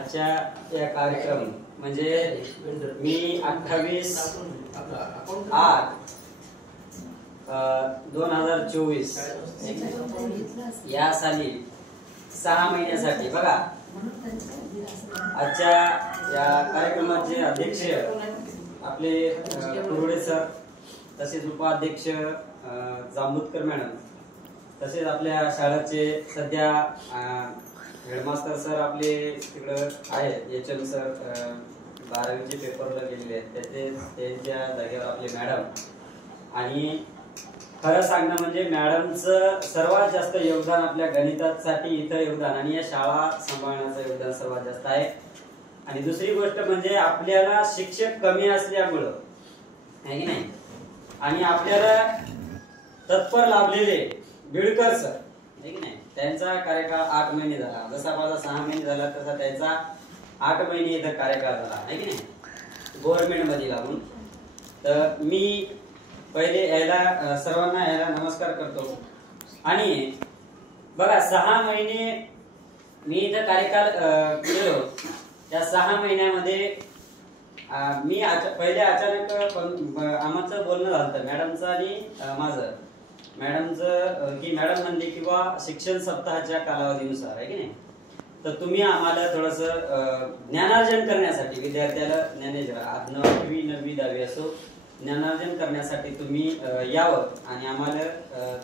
आजच्या या कार्यक्रम म्हणजे मी 28/8/2024 या साली 6 महिन्यासाठी बघा आजच्या या कार्यक्रमाचे अध्यक्ष आपले कुरुडे सर, तसेच उपाध्यक्ष जांबुतकर मॅडम, तसेच आपल्या शाळेचे सध्या हेडमास्टर सर आपले तिकडं आहेत, एचएम सर 12वीचे पेपरला गेलेले आहेत, त्यांच्या जागेवर आपले मॅडम. आणि खरं सांगणं म्हणजे मॅडमचं सर्वात जास्त योगदान आपल्या गणितासाठी इथं योगदान आणि या शाळा सांभाळण्याचं योगदान सर्वात जास्त आहे. आणि दुसरी गोष्ट म्हणजे आपल्याला शिक्षक कमी असल्यामुळं आहे की नाही, आणि आपल्याला तत्पर लाभलेले बिडकर सर आहे की नाही, त्यांचा कार्यकाळ 8 महिने झाला. जसा माझा 6 महिने झाला तसा त्यांचा 8 महिने इथं कार्यकाळ झाला आहे की नाही, गव्हर्नमेंट मध्ये लागून. तर मी पहिले यायला सर्वांना यायला नमस्कार करतो. आणि बघा 6 महिने मी इथं कार्यकाळ केलो. त्या 6 महिन्यामध्ये मी पहिले अचानक आमचं बोलणं झालं मॅडमचं आणि माझं. मॅडमचं की मॅडम म्हणले किंवा शिक्षण सप्ताहाच्या कालावधीनुसार आहे की नाही, तर तुम्ही आम्हाला थोडस ज्ञानार्जन करण्यासाठी विद्यार्थ्याला ज्ञानेश्वर 8वी 9वी 10वी असो ज्ञानार्जन करण्यासाठी तुम्ही यावं आणि आम्हाला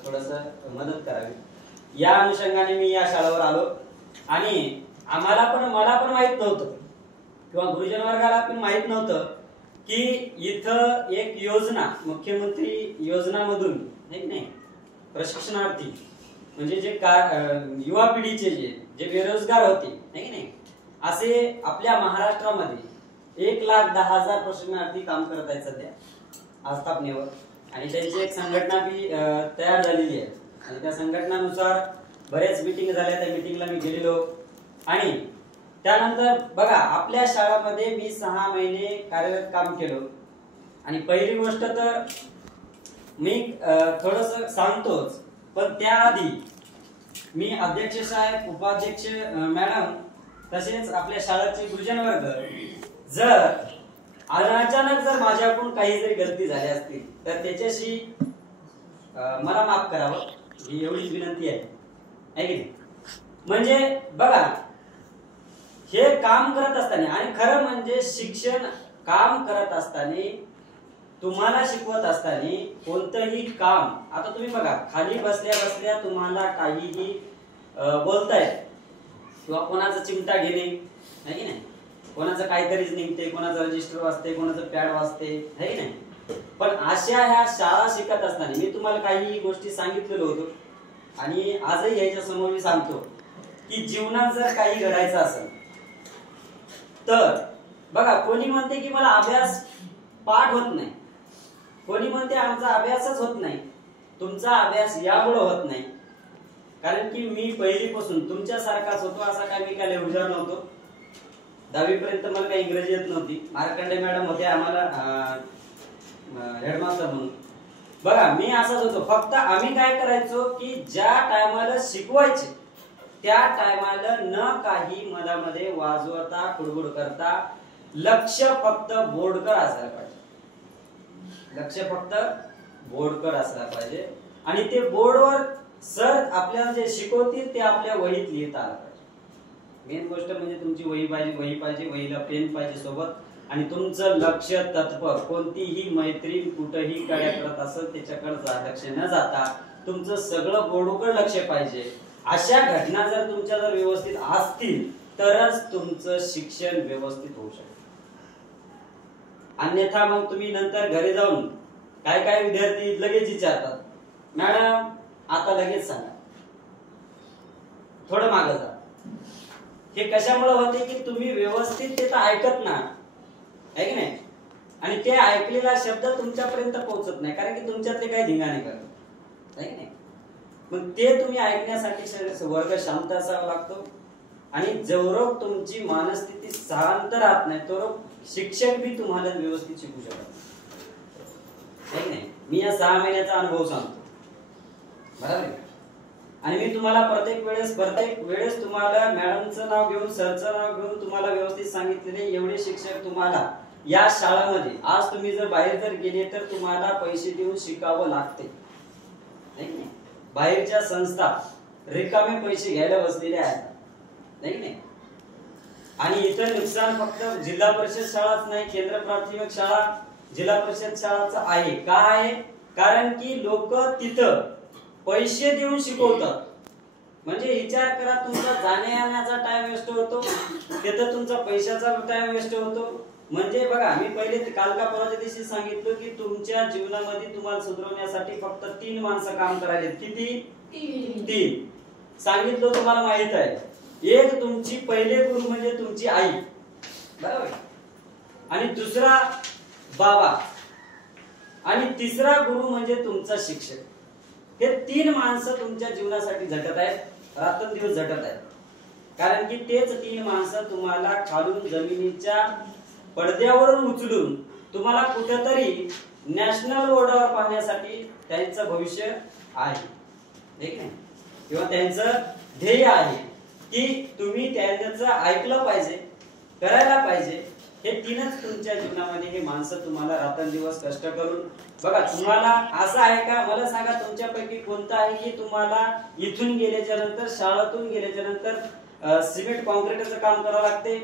थोडस मदत करावी. या अनुषंगाने मी या शाळेवर आलो. आणि मला पण माहित नव्हतं किंवा गुरुजन वर्गाला पण माहित नव्हतं की इथं एक योजना मुख्यमंत्री योजनामधून नाही प्रशिक्षणार्थी म्हणजे जे युवा पिढीचे जे बेरोजगार होते नाही नाही, असे आपल्या महाराष्ट्रामध्ये 1,10,000 प्रशिक्षणार्थी काम करत आहेत सध्या आस्थापनेवर. आणि त्यांची एक संघटना बी तयार झालेली आहे. आणि त्या संघटनानुसार बरेच मीटिंग झाल्या. त्या मीटिंगला मी गेलेलो. आणि त्यानंतर बघा आपल्या शाळेमध्ये मी 6 महिने कार्यरत काम केलो. आणि पहिली गोष्ट तर मी थोडस सांगतोच, पण त्याआधी मी अध्यक्ष साहेब, उपाध्यक्ष मॅडम, तसेच आपल्या शाळेचे गुरुजन वर्ग, जर अचानक जर माझ्याकडून काही जरी गलती झाली असतील तर त्याच्याशी मला माफ करावं ही एवढीच विनंती आहे की नाही. म्हणजे बघा हे काम करत असताना आणि खरं म्हणजे शिक्षण काम करत असताना तुम्हाला शिकवत असताना कोणतंही काम, आता तुम्ही बघा खाली बसल्या बसल्या तुम्हाला काहीही बोलताय किंवा कोणाचा चिमटा घेणे आहे की नाही, कोणाचं काहीतरीच निघते, कोणाचं रजिस्टर वाजते, कोणाचं पॅड वाजते आहे की नाही. पण अशा ह्या शाळा शिकत असताना मी तुम्हाला काही गोष्टी सांगितलेलो होतो आणि आजही याच्या समोर मी सांगतो की जीवनात जर काही घडायचं असेल तर बघा कोणी म्हणते की मला अभ्यास पाठ होत नाही, कोणी म्हणते आमचा अभ्यासच होत नाही. तुमचा अभ्यास यामुळे होत नाही कारण की मी पहिलीपासून तुमच्यासारखाच होतो. असा काय मी काय हुशार नव्हतो. 10वी पर्यंत मला काही इंग्रजी येत नव्हती. मार्कंडे मॅडम होते आम्हाला हेडमास्टर म्हणून. बघा मी असाच होतो. फक्त आम्ही काय करायचो की ज्या टायमाला शिकवायचे त्या टायमाला न काही मधामध्ये वाजवता कुडबुड करता लक्ष फक्त बोर्डकर असायला पाहिजे. लक्ष फक्त बोर्डकर असला पाहिजे. आणि ते बोर्डवर सर आपल्याला जे शिकवतील ते आपल्या वहीत लिहिता आलं पाहिजे. मेन गोष्ट म्हणजे तुमची वही पाहिजे, वहीला पेन पाहिजे सोबत. आणि तुमचं लक्ष तत्पर, कोणतीही मैत्रीण कुठेही कड्या करत असेल त्याच्याकडे लक्ष न जाता तुमचं सगळं बोर्डवर लक्ष पाहिजे. अशा घटना जर तुमच्या जर व्यवस्थित असतील तरच तुमचं शिक्षण व्यवस्थित होऊ शकतं. अन्यथा मग तुम्ही नंतर घरी जाऊन काय विद्यार्थी लगेच विचारतात, मॅडम आता लगेच सांगा, थोडं मागं जा. हे कशामुळे होते की तुम्ही व्यवस्थित ते ऐकत ना आहे की नाही, आणि ते ऐकलेला शब्द तुमच्यापर्यंत पोहोचत नाही कारण की तुमच्यातले काही धिंगाणे करतात आहे की नाही. मग ते तुम्ही ऐकण्यासाठी वर्ग शांत असावा लागतो. आणि जेवढं तुमची मानस्थिती शांत राहत नाही तेवढं शिक्षक बी तुम्हाला व्यवस्थित शिकू शकत नाही. मी या 6 महिन्याचा अनुभव सांगतो बरोबर. आणि मी तुम्हाला प्रत्येक वेळेस तुम्हाला मॅडमचं नाव घेऊन सरचं नाव घेऊन तुम्हाला व्यवस्थित सांगितलेले एवढे शिक्षक तुम्हाला या शाळांमध्ये आज तुम्ही जर बाहेर जर गेले तर तुम्हाला पैसे देऊन शिकावं लागते, नाही? बाहेरच्या संस्था रिकामे पैसे घ्यायला बसलेल्या आहेत, नाही? आणि इथं नुकसान फक्त जिल्हा परिषद शाळाच नाही, केंद्र प्राथमिक शाळा, जिल्हा परिषद शाळाचं आहे. का आहे? कारण की लोक तिथं पैसे देऊन शिकवतात. म्हणजे विचार करा, तुमचा जाण्या येण्याचा टाइम वेस्ट होतो, तिथं तुमचा पैशाचा टाइम वेस्ट होतो. म्हणजे बघा, मी पहिले काल का परवाच्या दिवशी सांगितलं की तुमच्या जीवनामध्ये तुम्हाला सुधारण्यासाठी फक्त 3 माणसं काम करायचे. किती? 3 सांगितलं, तुम्हाला माहित आहे. एक तुमची पहिले गुरु म्हणजे तुमची आई, बरोबर, आणि दुसरा बाबा, आणि तिसरा गुरु म्हणजे तुमचा शिक्षक. हे 3 माणसं तुमच्या जीवनासाठी झटत आहेत, रात्रंदिवस झटत आहेत. कारण की तेच 3 माणसं तुम्हाला खालून जमिनीच्या पडद्यावरून उचलून तुम्हाला कुठेतरी नॅशनल बोर्डावर पाहण्यासाठी त्यांचं भविष्य आहे, ठीक आहे, किंवा त्यांचं ध्येय आहे की तुम्ही त्यांचं ऐकलं पाहिजे, करायला पाहिजे. हे 3च तुमच्या जीवनामध्ये हे माणसं तुम्हाला रात्रंदिवस कष्ट करून. बघा, तुम्हाला असं आहे का, मला सांगा, तुमच्यापैकी कोणतं आहे की तुम्हाला इथून गेल्याच्या नंतर, शाळेतून गेल्याच्या नंतर सिमेंट कॉन्क्रीटचं काम करावं लागते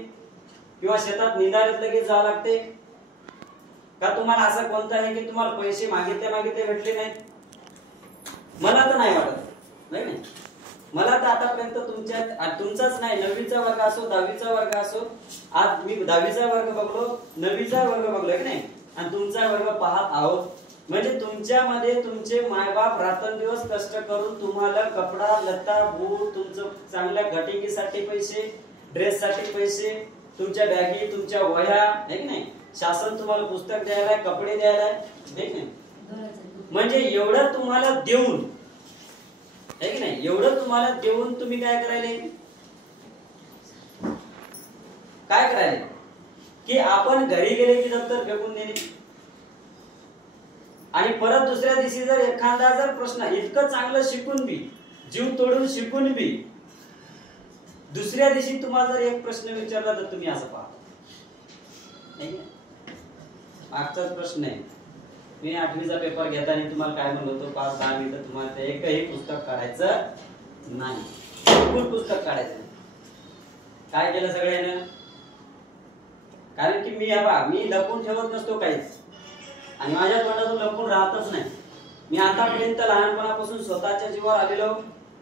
किंवा शेतात निंदाळ्यात लगेच जावं लागते? का तुम्हाला असं कोणतं आहे की तुम्हाला पैसे मागितले भेटले नाहीत? मला तर नाही वाटत, नाही? मला तर आतापर्यंत तुमचाच नाही, 9वीचा वर्ग असो, 10वीचा वर्ग असो, आज मी 10वीचा वर्ग बघलो, 9वीचा वर्ग बघलोय की नाही, आणि तुमचा वर्ग पाहत आहोत. म्हणजे तुमच्यामध्ये तुमचे मायबाप रात्रंदिवस कष्ट करून तुम्हाला कपडा लत्ता बूट, तुमचं चांगल्या घटिंगीसाठी पैसे, ड्रेससाठी पैसे, तुमच्या बॅगी, तुमच्या वह्या, आहे की नाही, शासन तुम्हाला पुस्तक द्यायला, कपडे द्यायला, आहे की नाही. म्हणजे एवढं तुम्हाला देऊन, आहे की नाही, एवढं तुम्हाला देऊन तुम्ही काय करायले की आपण घरी गेले की दप्तर फेकून देणे, आणि परत दुसऱ्या दिवशी जर एखादा जर प्रश्न, इतकं चांगलं शिकून बी, जीव तोडून शिकून बी, दुसऱ्या दिवशी तुम्हाला जर एक प्रश्न विचारला तर तुम्ही असं पाहता. मागचाच प्रश्न आहे, मी 8वीचा पेपर घेताना तुम्हाला काय म्हणलो होतो, 5-10 मिनिटं तुम्हाला एकही पुस्तक काढायचं नाही, बिलकुल पुस्तक काढायचं नाही. काय केलं सगळ्यांना? कारण की मी लपून ठेवत नसतो काहीच, आणि माझ्या तोंडातून लपून राहतच नाही. मी आतापर्यंत लहानपणापासून स्वतःच्या जीवावर आलेलो,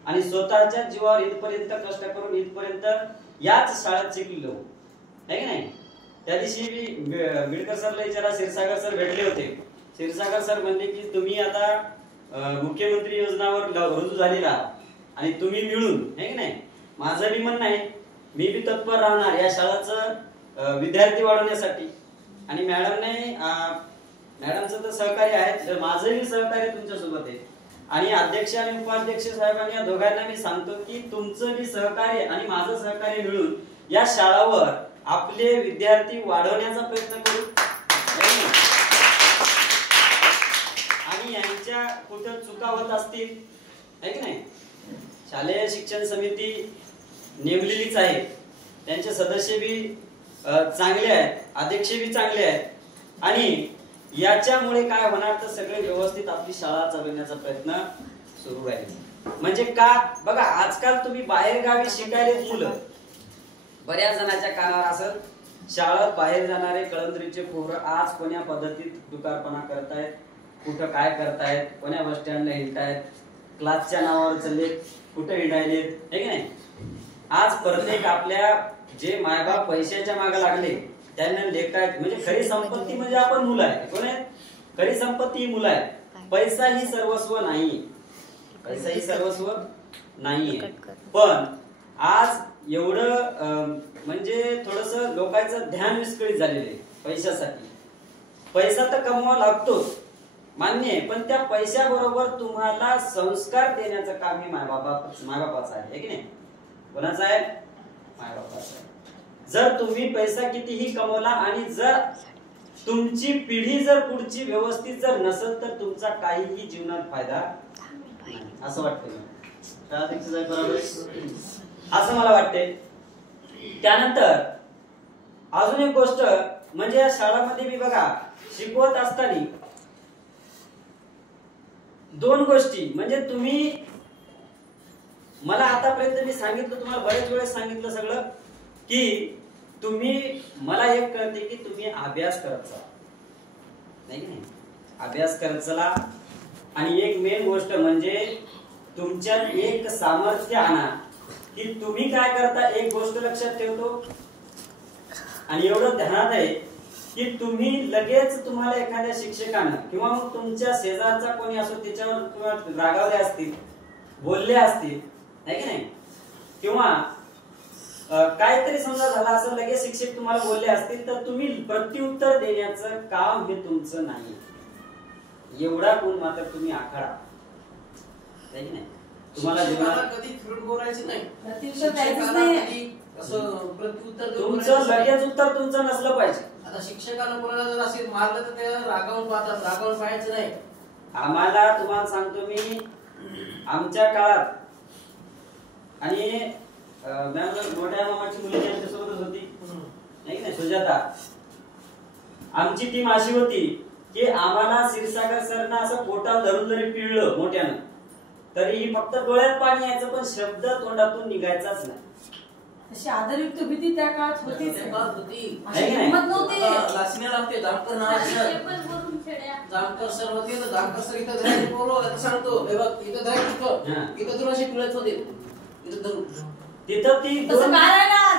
आणि स्वतःच्या जीवावर इथपर्यंत कष्ट करून इथपर्यंत याच शाळेत शिकलेलो, आहे की नाही. त्या दिवशी बिडकर सरला विचारा, क्षीरसागर सर भेटले होते. क्षीरसागर सर म्हणले की तुम्ही आता मुख्यमंत्री योजनावर रुजू झालेला आणि तुम्ही मिळून, आहे की नाही, माझं बी म्हणणं आहे, मी बी तत्पर राहणार या शाळेचं विद्यार्थी वाढवण्यासाठी. आणि मॅडमचं तर सहकार्य आहे, माझंही सहकार्य तुमच्यासोबत आहे. आणि अध्यक्ष आणि उपाध्यक्ष साहेबांनी या दोघांना मी सांगतो की तुमचं बी सहकार्य आणि माझं सहकार्य मिळून या शाळावर आपले विद्यार्थी वाढवण्याचा प्रयत्न करू. आणि यांच्या कुठं चुका होत असतील, आहे की नाही, शालेय शिक्षण समिती नेमलेलीच आहे, त्यांचे सदस्य बी चांगले आहेत, अध्यक्ष बी चांगले आहेत, आणि याच्यामुळे काय होणार तर सगळे व्यवस्थित आपली शाळा चालवण्याचा प्रयत्न सुरू राहील. म्हणजे का, बघा, आजकाल तुम्ही बाहेर गावी शिकायले मुलं, बऱ्याच जणांच्या कानावर असं, शाळेत बाहेर जाणारे कळंदरीचे पोरं आज कोण्या पद्धतीत दुकारपणा करतायत, कुठं काय करतायत, कोण्या बस स्टँडला हिंडतायत, क्लासच्या नावावर चालले, कुठं हिंडायलेत, आहे की नाही. आज प्रत्येक आपल्या जे मायबाप पैशाच्या मागे लागले त्यांना लेखायत. म्हणजे खरी संपत्ती म्हणजे आपण मुलं आहे. कोण आहे खरी संपत्ती? ही मुलं आहे. पैसा ही सर्वस्व नाही, पैसा ही सर्वस्व नाहीये. पण आज एवढं म्हणजे थोडस लोकांचं ध्यान विस्कळीत झालेलं आहे पैशासाठी. पैसा तर कमवावा लागतोच, मान्य आहे, पण त्या पैशाबरोबर तुम्हाला संस्कार देण्याचं काम हे मायबापाचं आहे की नाही. कोणाचं आहे? मायबापाचं आहे. जर तुम्ही पैसा कितीही कमवला आणि जर तुमची पिढी जर पुढची व्यवस्थित जर नसेल तर तुमचा काहीही जीवनात फायदा नाही, असं वाटतं. एक्सरसाइज करावे असं मला वाटते. त्यानंतर अजून एक गोष्ट म्हणजे या शाळांमध्ये मी बघा शिकवत असताना दोन गोष्टी म्हणजे तुम्ही मला आतापर्यंत मी सांगितलं तुम्हाला बरेच वेळेस सांगितलं सगळं की तुम्ही मला एक कळते की तुम्ही अभ्यास करत चला नाही की नाही अभ्यास करत चला. आणि एक मेन गोष्ट म्हणजे तुमच्यात एक सामर्थ्य आणा की तुम्ही काय करता. एक गोष्ट लक्षात ठेवतो आणि एवढं ध्यानात आहे की तुम्ही लगेच तुम्हाला एखाद्या शिक्षकानं किंवा मग तुमच्या शेजारचा कोणी असो त्याच्यावर रागावले असतील बोलले असतील नाही की नाही किंवा काहीतरी समजा झाला असं लगेच शिक्षक तुम्हाला बोलले असतील तर तुम्ही प्रत्युत्तर देण्याचं काम हे तुमचं नाही. एवढा गुण मात्र तुम्ही आखाडा नाही की नाही. तुम्हाला जीवनात कधी फिरून बोलायचं नाही प्रत्युत्तर द्यायचं नाही. असं प्रत्युत्तर तुमचं लगेच उत्तर तुमचं नसलं पाहिजे. आता शिक्षकानं कोणाला जर असे मारलं तर ते रागावून पाहतात रागावून पाहायचं नाही. आम्हाला तुम्हाला सांगतो मी आमच्या काळात आणि मोठ्या मामाची मुलगी आमच्यासोबतच होती नाही की नाही सुजाता. आमची टीम अशी होती की आम्हाला क्षीरसागर सरनं असं पोटात धरून जरी पिळलं मोठ्यानं तरीही फक्त डोळ्यात पाणी यायचं पण शब्द तोंडातून निघायचाच नाही. अशी आदरयुक्त भीती त्या काळात होतीच. हिंमत नव्हती. लासण्याला होते जामकर नावाचे जामकर सर होते तर जामकर सर इथं धरायचे पोरं सांगतो हे बघ इथं धरायचं इथं धरून अशी पिळत होते इथं धरून तिथं ती तसं करायला